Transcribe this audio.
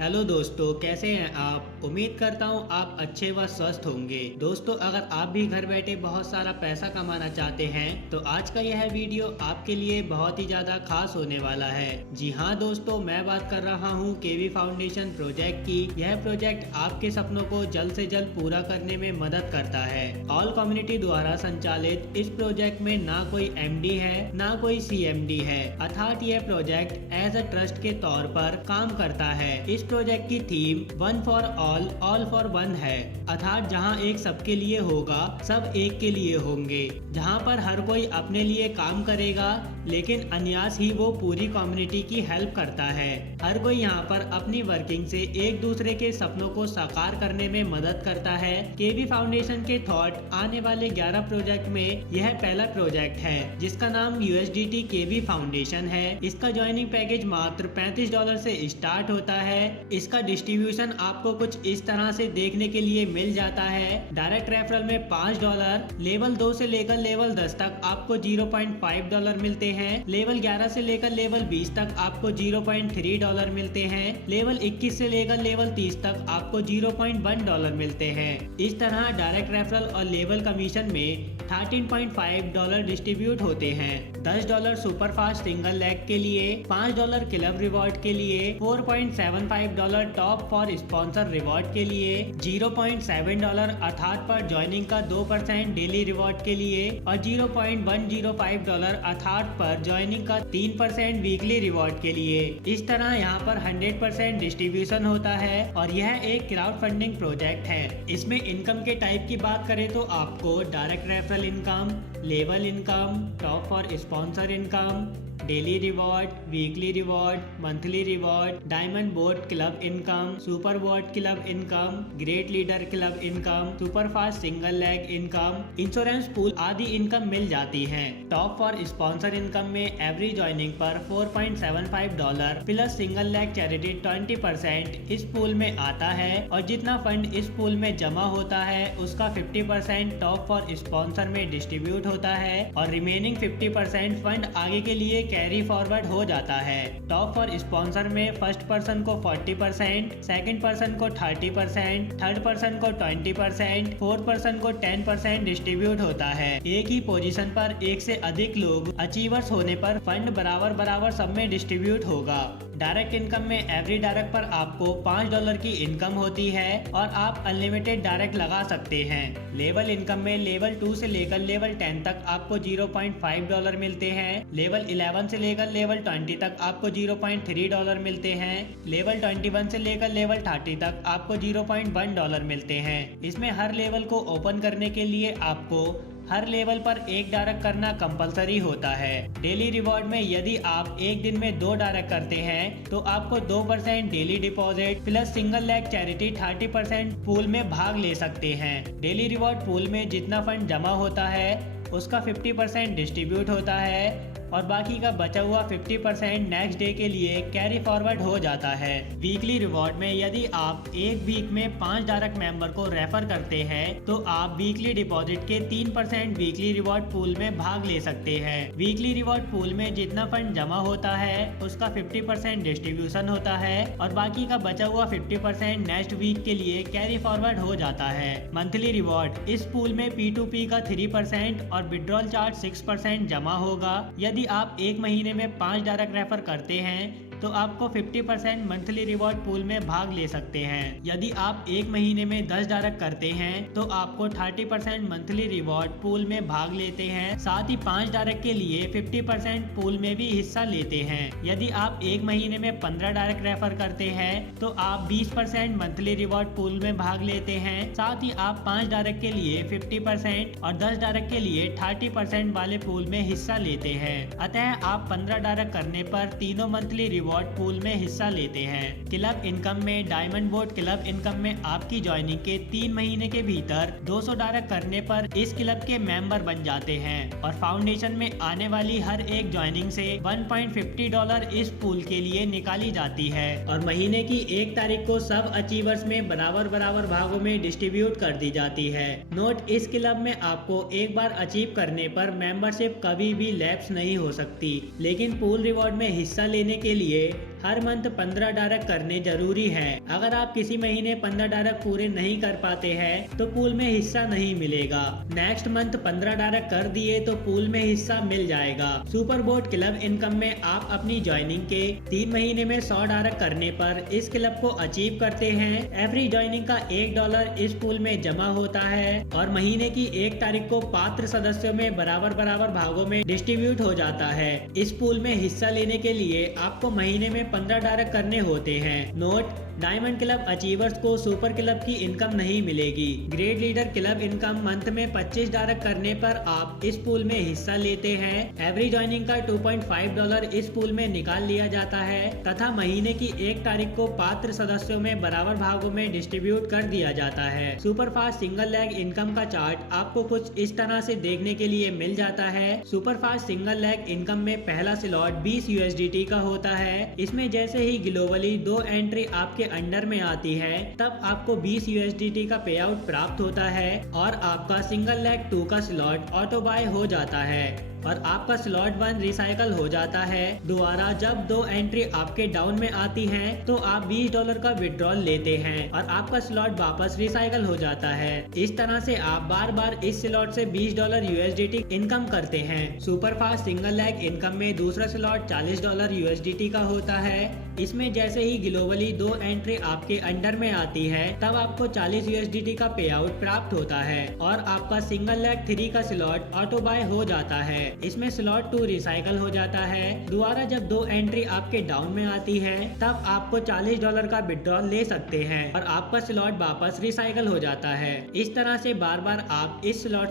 Hello दोस्तों, कैसे हैं आप। उम्मीद करता हूँ आप अच्छे व स्वस्थ होंगे। दोस्तों, अगर आप भी घर बैठे बहुत सारा पैसा कमाना चाहते हैं तो आज का यह वीडियो आपके लिए बहुत ही ज्यादा खास होने वाला है। जी हाँ दोस्तों, मैं बात कर रहा हूँ केवी फाउंडेशन प्रोजेक्ट की। यह प्रोजेक्ट आपके सपनों को जल्द से जल्द पूरा करने में मदद करता है। ऑल कम्युनिटी द्वारा संचालित इस प्रोजेक्ट में ना कोई MD है ना कोई CMD है, अर्थात यह प्रोजेक्ट एज अ ट्रस्ट के तौर पर काम करता है। इस प्रोजेक्ट की theme one for all for one है, अर्थात जहां एक सबके लिए होगा सब एक के लिए होंगे। जहां पर हर कोई अपने लिए काम करेगा लेकिन अन्यास ही वो पूरी कम्युनिटी की हेल्प करता है। हर कोई यहाँ पर अपनी वर्किंग से एक दूसरे के सपनों को साकार करने में मदद करता है। केवी फाउंडेशन के थॉट आने वाले 11 प्रोजेक्ट में यह पहला प्रोजेक्ट है जिसका नाम USDT केवी फाउंडेशन है। इसका ज्वाइनिंग पैकेज मात्र $35 से स्टार्ट होता है। इसका डिस्ट्रीब्यूशन आपको कुछ इस तरह से देखने के लिए मिल जाता है। डायरेक्ट रेफरल में $5, लेवल 2 से लेकर लेवल 10 तक आपको $0.5 मिलते हैं। लेवल 11 से लेकर लेवल 20 तक आपको $0.3 मिलते हैं। लेवल 21 से लेकर लेवल 30 तक आपको $0.1 मिलते हैं। इस तरह डायरेक्ट रेफरल और लेवल कमीशन में $13.5 डिस्ट्रीब्यूट होते हैं। $10 सुपर फास्ट सिंगल लेग के लिए, $5 क्लब रिवॉर्ड के लिए, $4.75 टॉप फॉर स्पॉन्सर रिवॉर्ड के लिए, $0.7 अर्थात पर ज्वाइनिंग का 2% डेली रिवॉर्ड के लिए और $0.105 अर्थात पर ज्वाइनिंग का 3% वीकली रिवॉर्ड के लिए। इस तरह यहाँ पर 100% डिस्ट्रीब्यूशन होता है और यह एक क्राउड फंडिंग प्रोजेक्ट है। इसमें इनकम के टाइप की बात करें तो आपको direct referral income, level income, top for sponsor income, daily reward, weekly reward, monthly reward, diamond boat club income, super boat club income, great leader club income, super fast single leg income, insurance pool आदि income मिल जाती है। Top for sponsor income में every joining पर $4.75 plus single leg charity 20% इस pool में आता है और जितना फंड इस पूल में जमा होता है उसका 50% टॉप फॉर स्पॉन्सर में डिस्ट्रीब्यूट होता है और रिमेनिंग 50% फंड आगे के लिए कैरी फॉरवर्ड हो जाता है। टॉप फॉर स्पॉन्सर में फर्स्ट पर्सन को 40%, सेकंड पर्सन को 30%, थर्ड पर्सन को 20%, फोर्थ पर्सन को 10% डिस्ट्रीब्यूट होता है। एक ही पोजीशन पर एक से अधिक लोग अचीवर्स होने पर फंड बराबर बराबर सब में डिस्ट्रीब्यूट होगा। डायरेक्ट इनकम में एवरी डायरेक्ट पर आपको $5 की इनकम होती है और आप अनलिमिटेड डायरेक्ट लगा सकते हैं। लेवल इनकम में लेवल 2 से लेकर लेवल 10 तक आपको $0.5 मिलते हैं। लेवल 11 से लेकर लेवल 20 तक आपको $0.3 मिलते हैं। लेवल 21 से लेकर लेवल 30 तक आपको $0.1 मिलते हैं। इसमें हर लेवल को ओपन करने के लिए आपको हर लेवल पर एक डायरेक्ट करना कंपलसरी होता है। डेली रिवॉर्ड में यदि आप एक दिन में 2 डायरेक्ट करते हैं तो आपको 2% daily deposit plus single leg charity 30% pool में भाग ले सकते हैं। डेली रिवॉर्ड पूल में जितना फंड जमा होता है उसका 50% डिस्ट्रीब्यूट होता है और बाकी का बचा हुआ 50% नेक्स्ट डे के लिए कैरी फॉरवर्ड हो जाता है। वीकली रिवॉर्ड में यदि आप एक वीक में 5 डायरेक्ट मेंबर को रेफर करते हैं तो आप वीकली डिपॉजिट के 3% वीकली रिवॉर्ड पूल में भाग ले सकते हैं। वीकली रिवॉर्ड पूल में जितना फंड जमा होता है उसका 50% डिस्ट्रीब्यूशन होता है और बाकी का बचा हुआ 50% नेक्स्ट वीक के लिए कैरी फॉरवर्ड हो जाता है। मंथली रिवॉर्ड, इस पूल में P2P का 3% और विड्रॉल चार्ज 6% जमा होगा। यदि आप एक महीने में 5 डायरेक्ट रेफर करते हैं तो आपको 50% मंथली रिवॉर्ड पूल में भाग ले सकते हैं। यदि आप एक महीने में 10 डायरेक्ट करते हैं तो आपको 30% मंथली रिवॉर्ड पूल में भाग लेते हैं। साथ ही 5 डायरेक्ट के लिए 50% पूल में भी हिस्सा लेते हैं। यदि आप एक महीने में 15 डायरेक्ट रेफर करते हैं तो आप 20% मंथली रिवॉर्ड पूल में भाग लेते हैं। साथ ही आप 5 डायरेक्ट के लिए 50% और 10 डायरेक्ट के लिए 30% वाले पूल में हिस्सा लेते हैं। अतः आप 15 डायरेक्ट करने पर तीनों मंथली रिवॉर्ड पूल में हिस्सा लेते हैं। क्लब इनकम में डायमंड बोट क्लब इनकम में आपकी ज्वाइनिंग के 3 महीने के भीतर 200 डायरेक्ट करने पर इस क्लब के मेंबर बन जाते हैं और फाउंडेशन में आने वाली हर एक ज्वाइनिंग से $1.50 इस पूल के लिए निकाली जाती है और महीने की 1 तारीख को सब अचीवर्स में बराबर बराबर भागों में डिस्ट्रीब्यूट कर दी जाती है। नोट, इस क्लब में आपको एक बार अचीव करने पर मेंबरशिप कभी भी लैप्स नहीं हो सकती, लेकिन पूल रिवॉर्ड में हिस्सा लेने के लिए हर मंथ 15 डायरेक्ट करने जरूरी है। अगर आप किसी महीने 15 डायरेक्ट पूरे नहीं कर पाते हैं तो पूल में हिस्सा नहीं मिलेगा। नेक्स्ट मंथ 15 डायरेक्ट कर दिए तो पूल में हिस्सा मिल जाएगा। सुपर बोट क्लब इनकम में आप अपनी ज्वाइनिंग के 3 महीने में 100 डायरेक्ट करने पर इस क्लब को अचीव करते हैं। एवरी ज्वाइनिंग का $1 इस पूल में जमा होता है और महीने की 1 तारीख को पात्र सदस्यों में बराबर भागों में डिस्ट्रीब्यूट हो जाता है। इस पूल में हिस्सा लेने के लिए आपको महीने में 15 डायरेक्ट करने होते हैं। नोट: डायमंड क्लब अचीवर्स को सुपर क्लब की इनकम नहीं मिलेगी। Grade leader club income month में 25 डायरेक्ट करने पर आप इस पूल में हिस्सा लेते हैं। एवरी ज्वाइनिंग का $2.5 इस पूल में निकाल लिया जाता है तथा महीने की 1 तारीख को पात्र सदस्यों में बराबर भागों में डिस्ट्रीब्यूट कर दिया जाता है। Super fast single leg income का चार्ट आपको कुछ इस तरह से देखने के लिए मिल जाता है। Super fast single leg income में पहला स्लॉट 20 USDT का होता है। इसमें जैसे ही ग्लोबली 2 एंट्री आपके अंडर में आती है तब आपको 20 USDT का पे आउट प्राप्त होता है और आपका सिंगल लेग 2 का स्लॉट ऑटो बाय हो जाता है और आपका स्लॉट 1 रिसाइकल हो जाता है। दोबारा जब 2 एंट्री आपके डाउन में आती हैं तो आप $20 का विड्रॉल लेते हैं और आपका स्लॉट वापस रिसाइकल हो जाता है। इस तरह से आप बार बार इस स्लॉट से $20 USDT इनकम करते हैं। Super fast single leg income में दूसरा स्लॉट $40 USDT का होता है। इसमें जैसे ही ग्लोबली 2 एंट्री आपके अंडर में आती है तब आपको 40 USDT का पे आउट प्राप्त होता है और आपका सिंगल लेग 3 का स्लॉट ऑटो बाय हो जाता है। इसमें स्लॉट 2 रिसाइकल हो जाता है। दोबारा जब 2 एंट्री आपके डाउन में आती है तब आपको $40 का विड्रॉल ले सकते हैं और आपका स्लॉट वापस रिसाइकल हो जाता है। इस तरह से बार बार आप इस स्लॉट